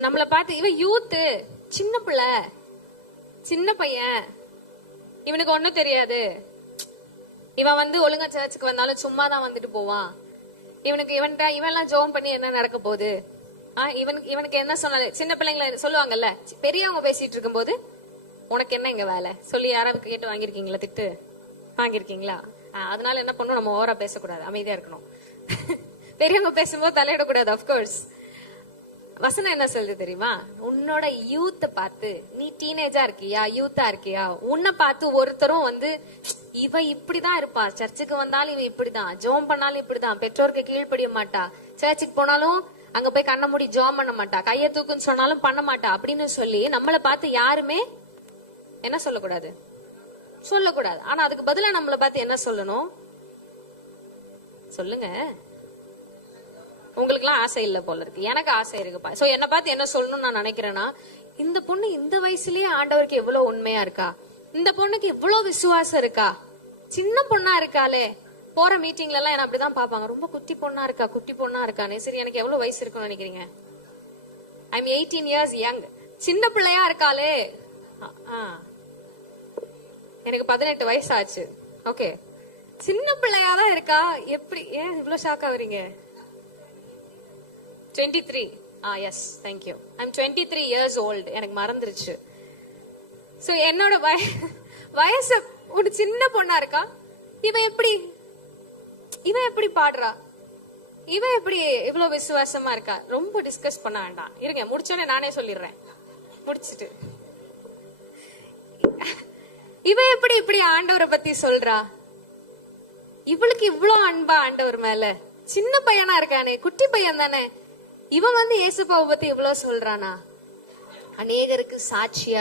நம்மள பார்த்து இவன் யூத்து, சின்ன பிள்ளை, சின்ன பையன், இவனுக்கு ஒண்ணும் தெரியாது, இவன் வந்து ஒழுங்கா சர்ச்சுக்கு வந்தாலும் சும்மா தான் வந்துட்டு போவான், இவனுக்கு இவன்லாம் ஜோம் பண்ணி என்ன நடக்க போகுது, இவனுக்கு என்ன சொன்னாலும் சின்ன பிள்ளைங்களை சொல்லுவாங்கல்ல, பெரியவங்க பேசிட்டு இருக்கும் போது உனக்கு என்ன இங்க வேலை சொல்லி யாராவது கேட்டு வாங்கிருக்கீங்களா? திட்டு வாங்கிருக்கீங்களா? அதனால என்ன பண்ணும், நம்ம ஓவரா பேசக்கூடாது, அமைதியா இருக்கணும். பெரியவங்க பேசும்போது தலையிடக்கூடாது. அப்கோர்ஸ் வசனம் என்ன சொல்லுது தெரியுமா? உன்னோட யூத்த பார்த்து, நீ டீனேஜா இருக்கியா, யூத்தா இருக்கியா, உன்னை பார்த்து ஒருத்தரும் வந்து இவ இப்படிதான் இருப்பா, சர்ச்சுக்கு வந்தாலும் இவ இப்படிதான், ஜோம் பண்ணாலும் இப்படிதான், பெற்றோருக்கு கீழ்ப்படிய மாட்டா, சர்ச்சுக்கு போனாலும் அங்க போய் கண்ண மூடி ஜோம் பண்ண மாட்டா, கைய தூக்குன்னு சொன்னாலும் பண்ண மாட்டா அப்படின்னு சொல்லி நம்மளை பார்த்து யாருமே என்ன சொல்லக்கூடாது, சொல்லக்கூடாது. ஆனா அதுக்கு பதிலா நம்மளை பார்த்து என்ன சொல்லணும் சொல்லுங்க? உங்களுக்கு எல்லாம் ஆசை இல்ல போல இருக்கு, எனக்கு ஆசை இருக்குப்பா. சோ என்ன பார்த்து என்ன சொல்லணும்னு நான் நினைக்கிறேன்னா, இந்த பொண்ணு இந்த வயசுலயே ஆண்டவருக்கு எவ்வளவு உண்மையா இருக்கா, இந்த பொண்ணுக்கு இவ்வளவு விசுவாசம் இருக்கா, சின்ன பொண்ணா இருக்காளே. போற மீட்டிங்ல எல்லாம் என்ன அப்படிதான் பாப்பாங்க, ரொம்ப குட்டி பொண்ணா இருக்கா, குட்டி பொண்ணா இருக்கானே. சரி, எனக்கு எவ்வளவு வயசு இருக்குன்னு நினைக்கிறீங்க? I'm 18 years young. சின்ன பிள்ளையா இருக்காளே, எனக்கு 18 வயசு ஆச்சு. ஓகே, சின்ன பிள்ளையாதான் இருக்கா, எப்படி ஏன் இவ்வளவு ஷாக் ஆகுறீங்க? 23. Yes, thank you. I'm 23 years old. எனக்கு மறந்துருச்சு. சோ என்னோட வயசு ஒரு சின்ன பொண்ணா இருக்கா. இவன் எப்படி பாடுறா, இவன் எப்படி இவ்வளவு விசுவாசமா இருக்கா? ரொம்ப டிஸ்கஸ் பண்ண வேண்டாம், இருங்க, முடிச்சோடனே நானே சொல்லிடுறேன். முடிச்சிட்டு இவன் இப்படி ஆண்டவரை பத்தி சொல்றா, இவளுக்கு இவ்வளவு அன்பா ஆண்டவர் மேல. சின்ன பையனா இருக்கானே, குட்டி பையன் தானே, இவன் வந்து இயேசுப்பாவை பத்தி இவ்வளவு சொல்றானா? அநேகருக்கு சாட்சியா